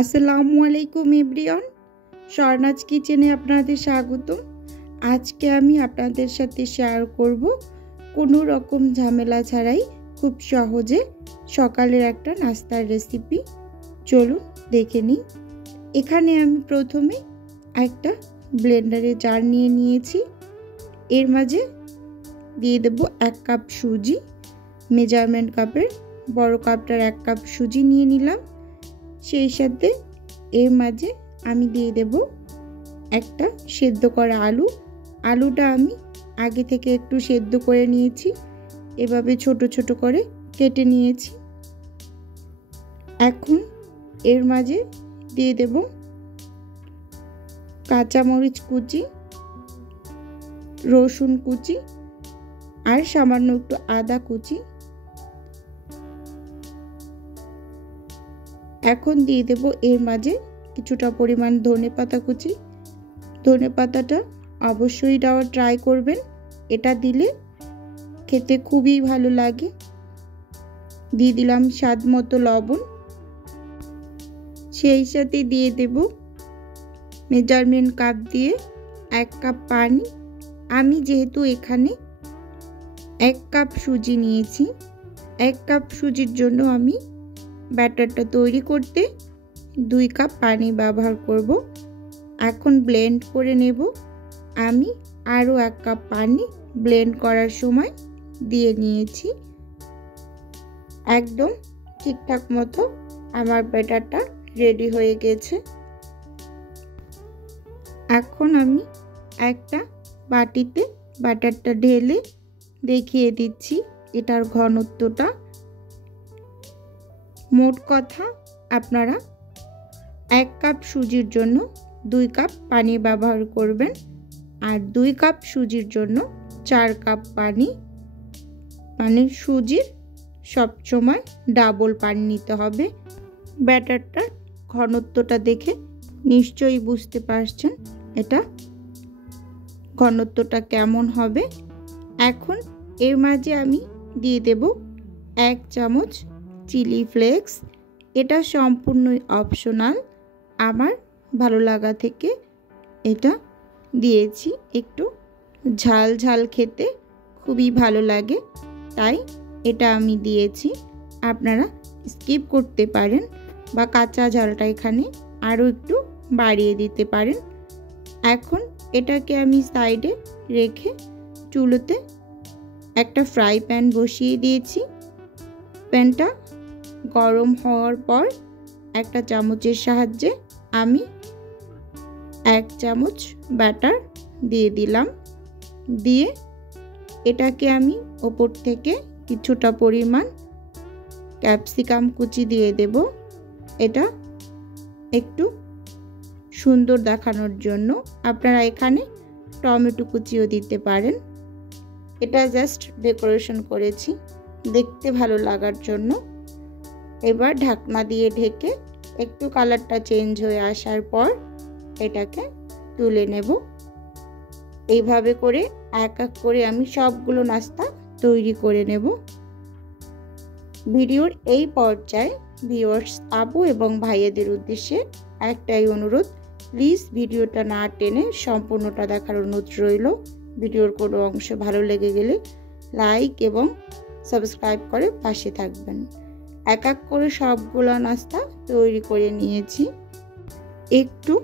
আসসালামু আলাইকুম এভরিওয়ান, স্বর্ণাজ কিচেনে আপনাদের স্বাগতম। আজকে আমি আপনাদের সাথে শেয়ার করব কোনো রকম ঝামেলা ছাড়াই খুব সহজে সকালের একটা নাস্তার রেসিপি। চলুন দেখে নিই। এখানে আমি প্রথমে একটা ব্লেন্ডারে জার নিয়ে নিয়েছি। এর মাঝে দিয়ে দেব 1 কাপ সুজি। মেজারমেন্ট কাপের বড় কাপটার 1 কাপ সুজি নিয়ে নিলাম। সেই সাথে এর মাঝে আমি দিয়ে দেব একটা সেদ্ধ করা আলু। আলুটা আমি আগে থেকে একটু সেদ্ধ করে নিয়েছি, এভাবে ছোট ছোট করে কেটে নিয়েছি। এখন এর মাঝে দিয়ে দেব কাঁচামরিচ কুচি, রসুন কুচি আর সামান্য একটু আদা কুচি। এখন দিয়ে দেব এর মাঝে কিছুটা পরিমাণ ধনেপাতা কুচি। ধনেপাতাটা অবশ্যই দেওয়া ট্রাই করবেন, এটা দিলে খেতে খুবই ভালো লাগে। দিয়ে দিলাম স্বাদ মতো লবণ। সেই সাথে দিয়ে দেব মেজারমেন্ট কাপ দিয়ে 1 কাপ পানি। আমি যেহেতু এখানে 1 কাপ সুজি নিয়েছি, 1 কাপ সুজির জন্য আমি ব্যাটারটা তৈরি করতে 2 কাপ পানি ব্যবহার করব। এখন ব্লেন্ড করে নেব। আমি আরও 1 কাপ পানি ব্লেন্ড করার সময় দিয়ে নিয়েছি। একদম ঠিকঠাক মতো আমার ব্যাটারটা রেডি হয়ে গেছে। এখন আমি একটা বাটিতে ব্যাটারটা ঢেলে দেখিয়ে দিচ্ছি এটার ঘনত্বটা। মোট কথা আপনারা 1 কাপ সুজির জন্য 2 কাপ পানি ব্যবহার করবেন, আর 2 কাপ সুজির জন্য 4 কাপ পানি। মানে সুজির সবসময় ডাবল পানি নিতে হবে। ব্যাটারটার ঘনত্বটা দেখে নিশ্চয়ই বুঝতে পারছেন এটা ঘনত্বটা কেমন হবে। এখন এর মাঝে আমি দিয়ে দেব 1 চামচ চিলি ফ্লেক্স। এটা সম্পূর্ণই অপশনাল, আমার ভালো লাগা থেকে এটা দিয়েছি। একটু ঝাল ঝাল খেতে খুবই ভালো লাগে, তাই এটা আমি দিয়েছি। আপনারা স্কিপ করতে পারেন বা কাঁচা ঝালটা এখানে আরও একটু বাড়িয়ে দিতে পারেন। এখন এটাকে আমি সাইডে রেখে চুলোতে একটা ফ্রাই প্যান বসিয়ে দিয়েছি। প্যানটা গরম হওয়ার পর একটা চামচের সাহায্যে আমি 1 চামচ ব্যাটার দিয়ে দিলাম। দিয়ে এটাকে আমি ওপর থেকে কিছুটা পরিমাণ ক্যাপসিকাম কুচি দিয়ে দেব। এটা একটু সুন্দর দেখানোর জন্য আপনারা এখানে টমেটো কুচিও দিতে পারেন। এটা জাস্ট ডেকোরেশন করেছি দেখতে ভালো লাগার জন্য। এবার ঢাকনা দিয়ে ঢেকে একটু কালারটা চেঞ্জ হয়ে আসার পর এটাকে তুলে নেব। এইভাবে করে এক এক করে আমি সবগুলো নাস্তা তৈরি করে নেব। ভিডিওর এই পর্যায়ে ভিউয়ার্স আপু এবং ভাইয়াদের উদ্দেশ্যে একটাই অনুরোধ, প্লিজ ভিডিওটা না টেনে সম্পূর্ণটা দেখার অনুরোধ রইল। ভিডিওর কোনো অংশ ভালো লেগে গেলে লাইক এবং সাবস্ক্রাইব করে পাশে থাকবেন। এক এক করে সবগুলো নাস্তা তৈরি করে নিয়েছি। একটু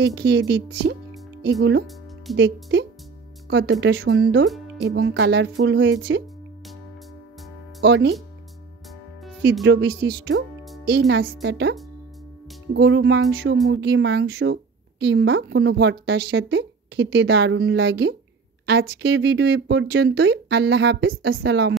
দেখিয়ে দিচ্ছি এগুলো দেখতে কতটা সুন্দর এবং কালারফুল হয়েছে। অনেক ছিদ্র বিশিষ্ট এই নাস্তাটা গরু মাংস, মুরগির মাংস কিংবা কোনো ভর্তার সাথে খেতে দারুণ লাগে। আজকের ভিডিও এ পর্যন্তই। আল্লাহ হাফেজ। আসসালাম।